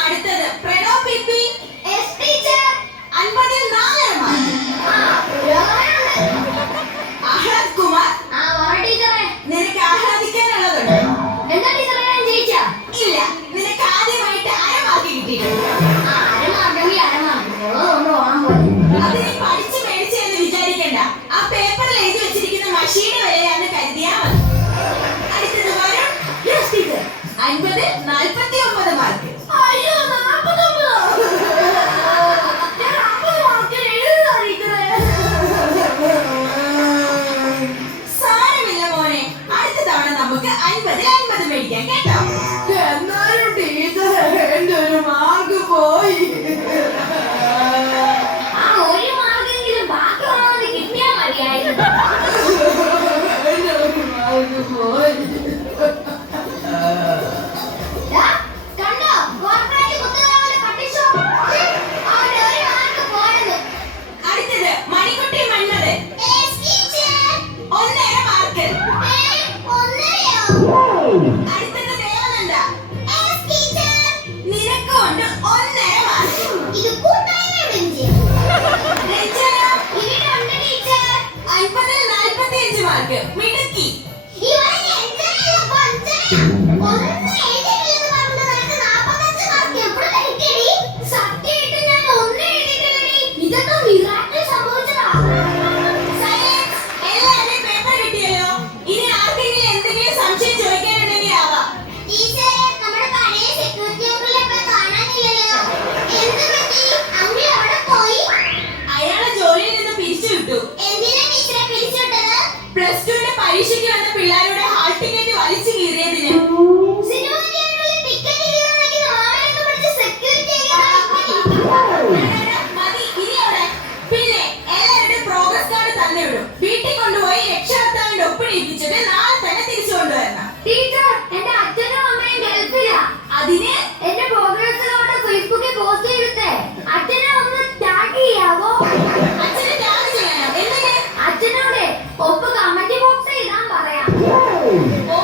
അടുത്തത് പ്രണവ് പിപ്പി പരീക്ഷയ്ക്ക് വന്ന പിള്ളേരുടെ ഹാൾ ടിക്കറ്റ് വലിച്ചു കീറിയതിന്. പിന്നെ എല്ലാവരുടെ പ്രോഗ്രസ് കാർഡ് തന്നെ വിടും. വീട്ടിൽ കൊണ്ടുപോയി രക്ഷകർത്താവിന്റെ ഒപ്പിടിപ്പിച്ചിട്ട് നാളെ തന്നെ തിരിച്ചു കൊണ്ടുവരണം. അതിന് എന്റെ പ്രോഗ്രസ് കാർഡ് ഫേസ്ബുക്കിൽ പോസ്റ്റ് ചെയ്തിട്ടേ അച്ഛനെ ഒന്ന് ടാഗ് ചെയ്യാവോ? അച്ഛനെ ടാഗ് ചെയ്യാനോ? എന്തിന്? അച്ഛനോട് ഒപ്പ് കമന്റ് ബോക്സിൽ ഇടാൻ പറയാം. ഓ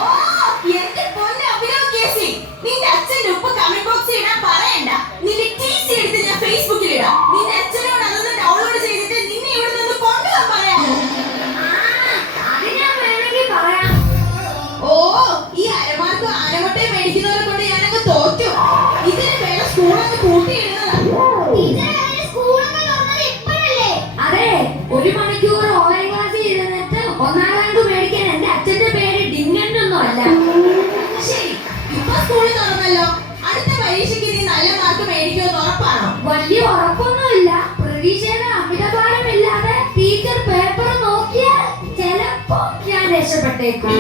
എന്റെ പൊന്നെ അഭിനവ് കേസി, നിന്റെ അച്ഛന്റെ ഒപ്പ് കമന്റ് ബോക്സിൽ ഇടാൻ പറയണ്ട. നിന്റെ ടിസി എടുത്ത് ഞാൻ ഫേസ്ബുക്കിൽ ഇടാം. നിന്റെ അച്ഛനോട് അതൊന്ന് ഡൗൺലോഡ് ചെയ്തിട്ട് നിന്നെ ഇവിടെ നിന്ന് കൊണ്ടുപോകാൻ പറയാമോ? അത് ഞാൻ വേണമെങ്കിൽ പറയാം. ഓ ഈ അരമാർക്കും ആനമുട്ടയും മേടിക്കുന്നവരെ കൊണ്ട് ഞാനങ്ങ് തോറ്റു. ഇതിന് വേറെ സ്കൂളൊക്കെ കൂട്ടിയിടുന്നതാ. അതെ, 1 മണിക്കൂർ ഓൺലൈൻ ക്ലാസ്സിൽ ഇരുന്നിട്ട് 1ാം റാങ്ക് മേടിക്കാൻ എന്റെ അച്ഛന്റെ പേര് ഡിങ്ങനൊന്നും അല്ല. ശരി, ഇപ്പൊ സ്കൂൾ തുറന്നല്ലോ. അടുത്ത പരീക്ഷയ്ക്ക് നീ നല്ല മാർക്ക് മേടിക്കുമെന്ന് ഉറപ്പാണോ? വലിയ ഉറപ്പൊന്നുമില്ല. പ്രതീക്ഷയുടെ അമിതഭാരമില്ലാതെ ടീച്ചർ പേപ്പർ നോക്കിയാൽ ചിലപ്പോ ഞാൻ രക്ഷപ്പെട്ടേക്കും.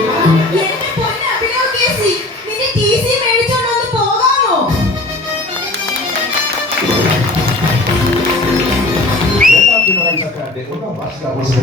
എന്റെ പൊന്നെ അഭിനവ് കേസി, നിന്റെ ടിസി മേടിച്ചോണ്ട് ഒന്ന് പോകാമോ? Sarkade una vasca voce